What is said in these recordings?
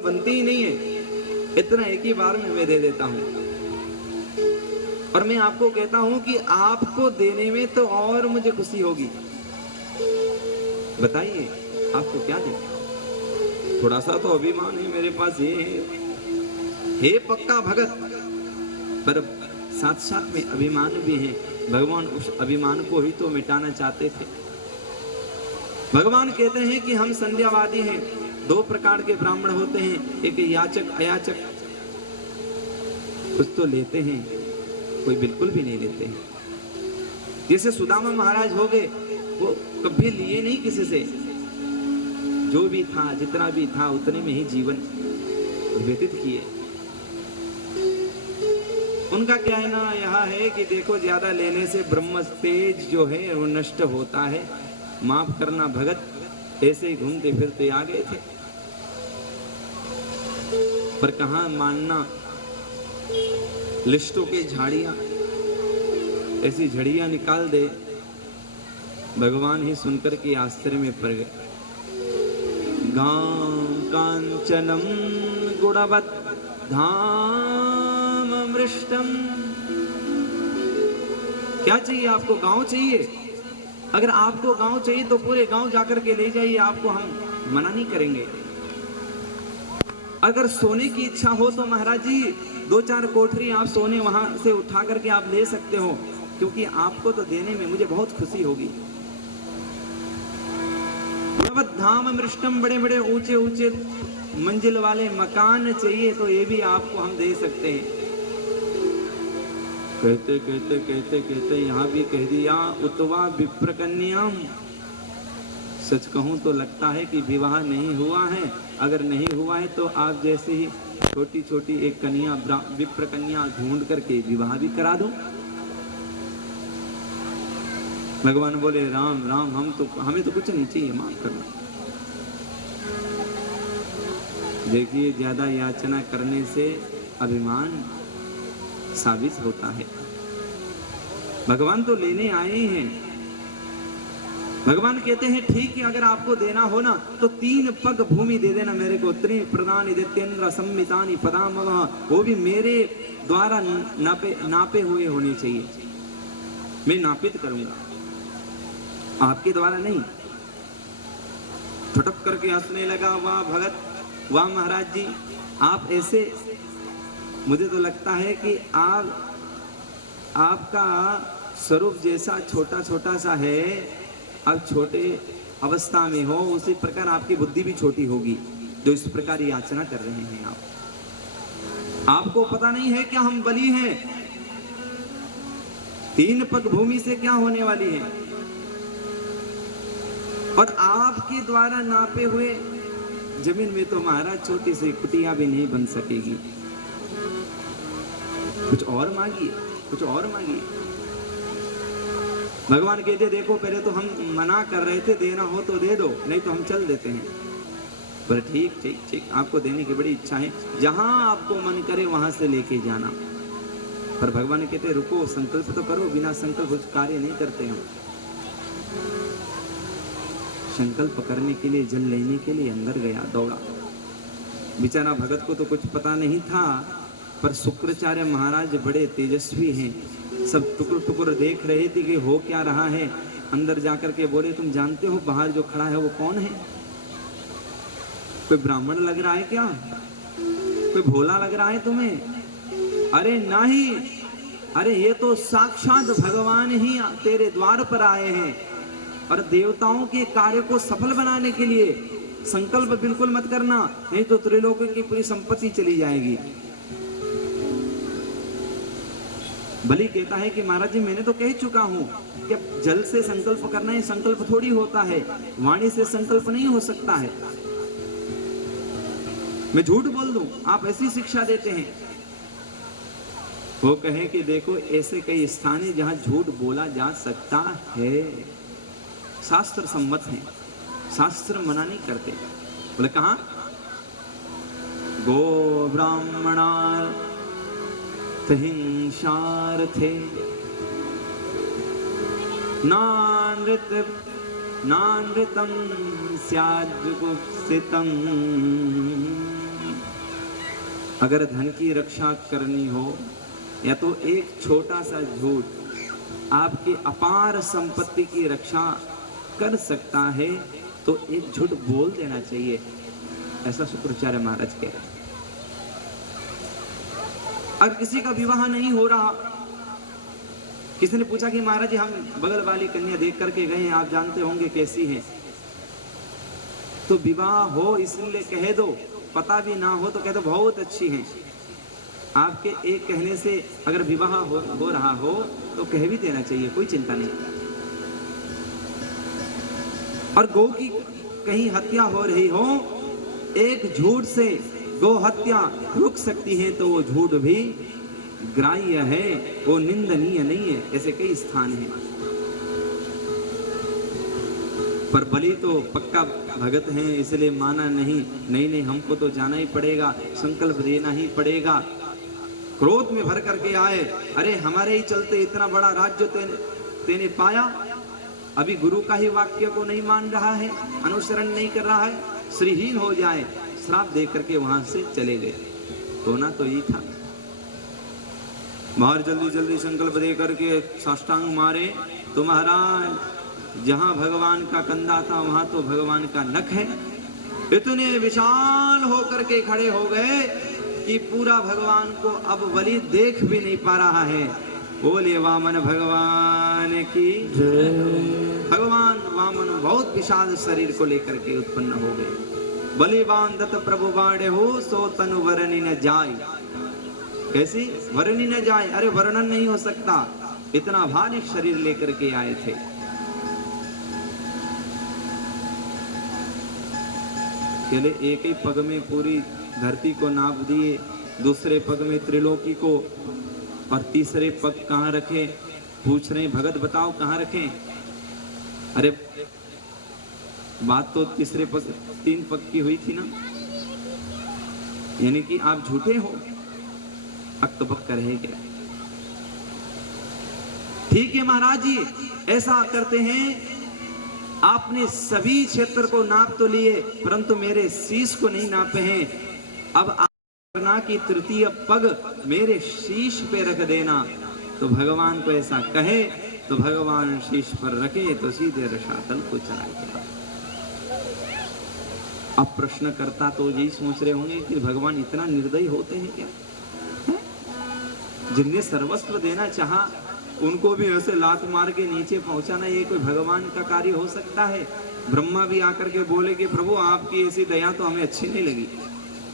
बनती ही नहीं है, इतना एक ही बार में मैं दे देता हूँ। और मैं आपको कहता हूँ कि आपको देने में तो और मुझे खुशी होगी। बताइए आपको क्या दे? थोड़ा सा तो अभिमान है मेरे पास, ये है हे पक्का भगत, पर साथ साथ में अभिमान भी है। भगवान उस अभिमान को ही तो मिटाना चाहते थे। भगवान कहते हैं कि हम संध्यावादी हैं। दो प्रकार के ब्राह्मण होते हैं, एक याचक अयाचक। कुछ तो लेते हैं, कोई बिल्कुल भी नहीं लेते हैं। जैसे सुदामा महाराज हो गए, वो कभी लिए नहीं किसी से, जो भी था जितना भी था उतने में ही जीवन व्यतीत किए। उनका कहना यह है कि देखो ज्यादा लेने से ब्रह्म तेज जो है वो नष्ट होता है, माफ करना भगत, ऐसे ही घूमते फिरते आ गए थे। पर कहां मानना, लिस्टों की झाड़ियां ऐसी झड़ियां निकाल दे, भगवान ही सुनकर के आश्चर्य में पड़ गए। गां कांचनम गुणवत धाम मृष्टम। क्या चाहिए आपको? गांव चाहिए? अगर आपको गांव चाहिए तो पूरे गांव जाकर के ले जाइए, आपको हम मना नहीं करेंगे। अगर सोने की इच्छा हो तो महाराज जी 2-4 कोठरी आप सोने वहां से उठा करके आप ले सकते हो, क्योंकि आपको तो देने में मुझे बहुत खुशी होगी। धाम मृष्टम, बड़े बड़े ऊंचे ऊंचे मंजिल वाले मकान चाहिए तो ये भी आपको हम दे सकते हैं। कहते कहते कहते कहते यहाँ भी कह दिया, उतवा विप्र कन्याम। सच कहूं तो लगता है कि विवाह नहीं हुआ है। अगर नहीं हुआ है तो आप जैसे ही छोटी छोटी एक कन्या, विप्र कन्या ढूंढ करके विवाह भी करा दो। भगवान बोले राम राम, हमें तो कुछ नहीं चाहिए, माफ करना। देखिए ज्यादा याचना करने से अभिमान साबित होता है। भगवान तो लेने आए हैं। भगवान कहते हैं ठीक है, अगर आपको देना हो ना तो 3 पग भूमि दे देना मेरे को। 3 प्रदानि दैत्येन्द्र सम्मितानि पदामवः, वो भी मेरे द्वारा नापे हुए होने चाहिए। मैं नापित करूंगा, आपके द्वारा नहीं। ठटक करके हंसने लगा। वाह भगत, वाह महाराज जी, आप ऐसे, मुझे तो लगता है कि आपका स्वरूप जैसा छोटा छोटा सा है, अब छोटे अवस्था में हो, उसी प्रकार आपकी बुद्धि भी छोटी होगी जो इस प्रकार याचना कर रहे हैं आप। आपको पता नहीं है क्या हम बलि हैं? 3 पग भूमि से क्या होने वाली है? और आपके द्वारा नापे हुए जमीन में तो महाराज छोटी सी कुटिया भी नहीं बन सकेगी। कुछ और मांगिए, कुछ और मांगिए। भगवान कहते देखो पहले तो हम मना कर रहे थे, देना हो तो दे दो, नहीं तो हम चल देते हैं। पर ठीक ठीक ठीक, आपको देने की बड़ी इच्छा है, जहां आपको मन करे वहां से लेके जाना। पर भगवान कहते रुको, संकल्प तो करो, बिना संकल्प कुछ कार्य नहीं करते हम। संकल्प करने के लिए, जल लेने के लिए अंदर गया, दौड़ा। बेचारा भगत को तो कुछ पता नहीं था, पर शुक्राचार्य महाराज बड़े तेजस्वी हैं, सब टुकड़ टुकड़ देख रहे थे कि हो क्या रहा है। अंदर जाकर के बोले तुम जानते हो बाहर जो खड़ा है वो कौन है? कोई ब्राह्मण लग रहा है क्या? कोई भोला लग रहा है तुम्हें? अरे नहीं, अरे ये तो साक्षात भगवान ही तेरे द्वार पर आए हैं, और देवताओं के कार्य को सफल बनाने के लिए। संकल्प बिल्कुल मत करना, नहीं तो त्रिलोक की पूरी संपत्ति चली जाएगी। बलि कहता है कि महाराज जी मैंने तो कह चुका हूं कि जल से संकल्प करना है, संकल्प थोड़ी होता है, वाणी से संकल्प नहीं हो सकता है। मैं झूठ बोल दूं, आप ऐसी शिक्षा देते हैं। वो कहे कि देखो ऐसे कई स्थान है जहां झूठ बोला जा सकता है, शास्त्र सम्मत है, शास्त्र मना नहीं करते। बोले कहां? गो ब्राह्मणा हिंसार्थे नानृतम स्याद्जुगुप्सितम्। अगर धन की रक्षा करनी हो या तो एक छोटा सा झूठ आपकी अपार संपत्ति की रक्षा कर सकता है, तो एक झूठ बोल देना चाहिए, ऐसा शुक्राचार्य महाराज कह रहे। अगर किसी का विवाह नहीं हो रहा, किसी ने पूछा कि महाराज जी हम बगल वाली कन्या देख करके गए हैं, आप जानते होंगे कैसी है, तो विवाह हो इसलिए कह दो, पता भी ना हो तो कह दो बहुत अच्छी है। आपके एक कहने से अगर विवाह हो रहा हो तो कह भी देना चाहिए, कोई चिंता नहीं। और गौ की कहीं हत्या हो रही हो, एक झूठ से गौ हत्या रुक सकती है, तो वो झूठ भी ग्राह्य है, वो निंदनीय नहीं है। ऐसे कई स्थान हैं। पर बलि तो पक्का भगत है, इसलिए माना नहीं। नहीं हमको तो जाना ही पड़ेगा, संकल्प देना ही पड़ेगा। क्रोध में भर करके आए, अरे हमारे ही चलते इतना बड़ा राज्य तेने पाया, अभी गुरु का ही वाक्य को नहीं मान रहा है, अनुसरण नहीं कर रहा है, श्रीहीन हो जाए, श्राप दे करके वहां से चले गए। होना तो यही था। बाहर जल्दी संकल्प दे करके साष्टांग मारे, तो महाराज जहां भगवान का कंधा था वहां तो भगवान का नख है। इतने विशाल होकर के खड़े हो गए कि पूरा भगवान को अब बलि देख भी नहीं पा रहा है। बोले वामन भगवान की जय। भगवान वामन बहुत विशाल शरीर को लेकर के उत्पन्न हो गए। बलिवान दत्त प्रभु बाढ़े हो, सो तनु वरनी न जाय। कैसी वरनी न जाए, अरे वर्णन नहीं हो सकता, इतना भारी शरीर लेकर के आए थे। पहले एक ही पग में पूरी धरती को नाप दिए, दूसरे पग में त्रिलोकी को, और तीसरे पग कहाँ रखे? पूछ रहे भगत बताओ कहाँ रखें? अरे बात तो तीसरे पग 3 पग की हुई थी ना, यानी कि आप झूठे हो, अक्तबक रहे क्या? ठीक है महाराज जी, ऐसा करते हैं, आपने सभी क्षेत्र को नाप तो लिए, परंतु मेरे शीश को नहीं नापे हैं। अब करना कि तृतीय पग मेरे शीश पे रख देना। तो भगवान को ऐसा कहे तो भगवान शीश पर रखे तो सीधे रसातल को चलाए। अब प्रश्न करता तो यही सोच रहे होंगे कि भगवान इतना निर्दयी होते हैं क्या? जिनने सर्वस्व देना चाहा उनको भी ऐसे लात मार के नीचे पहुंचाना, ये कोई भगवान का कार्य हो सकता है? ब्रह्मा भी आकर के बोले कि प्रभु आपकी ऐसी दया तो हमें अच्छी नहीं लगी,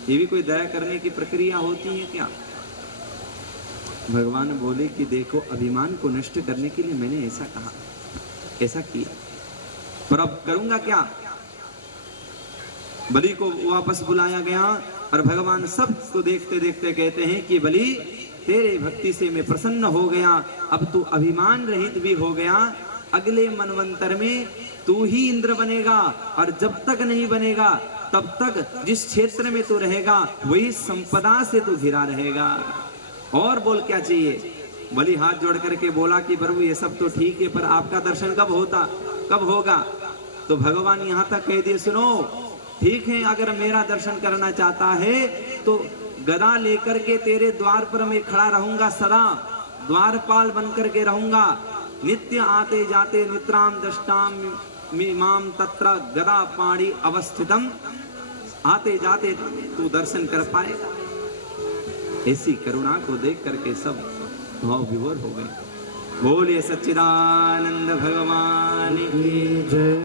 ये भी कोई दया करने की प्रक्रिया होती है क्या? भगवान बोले कि देखो, अभिमान को नष्ट करने के लिए मैंने ऐसा कहा, ऐसा किया, पर अब करूंगा क्या? बलि को वापस बुलाया गया और भगवान सबको देखते देखते कहते हैं कि बलि, तेरे भक्ति से मैं प्रसन्न हो गया, अब तू अभिमान रहित भी हो गया। अगले मनवंतर में तू ही इंद्र बनेगा, और जब तक नहीं बनेगा तब तक जिस क्षेत्र में तू रहेगा वही संपदा से तू घिरा रहेगा। और बोल क्या चाहिए? बलि हाथ जोड़ करके बोला कि प्रभु ये सब तो ठीक है, पर आपका दर्शन कब होगा? तो भगवान यहाँ तक कह दिए, सुनो ठीक है, अगर मेरा दर्शन करना चाहता है तो गदा लेकर के तेरे द्वार पर मैं खड़ा रहूंगा, सदा द्वारपाल बनकर के रहूंगा, नित्य आते जाते नित्राम दृष्टाम मीमाम तत्र गदा पाणी अवस्थितम, आते जाते तू दर्शन कर पाएगा। ऐसी करुणा को देख करके सब भाव विभोर हो गए। बोले सच्चिदानंद भगवान की जय।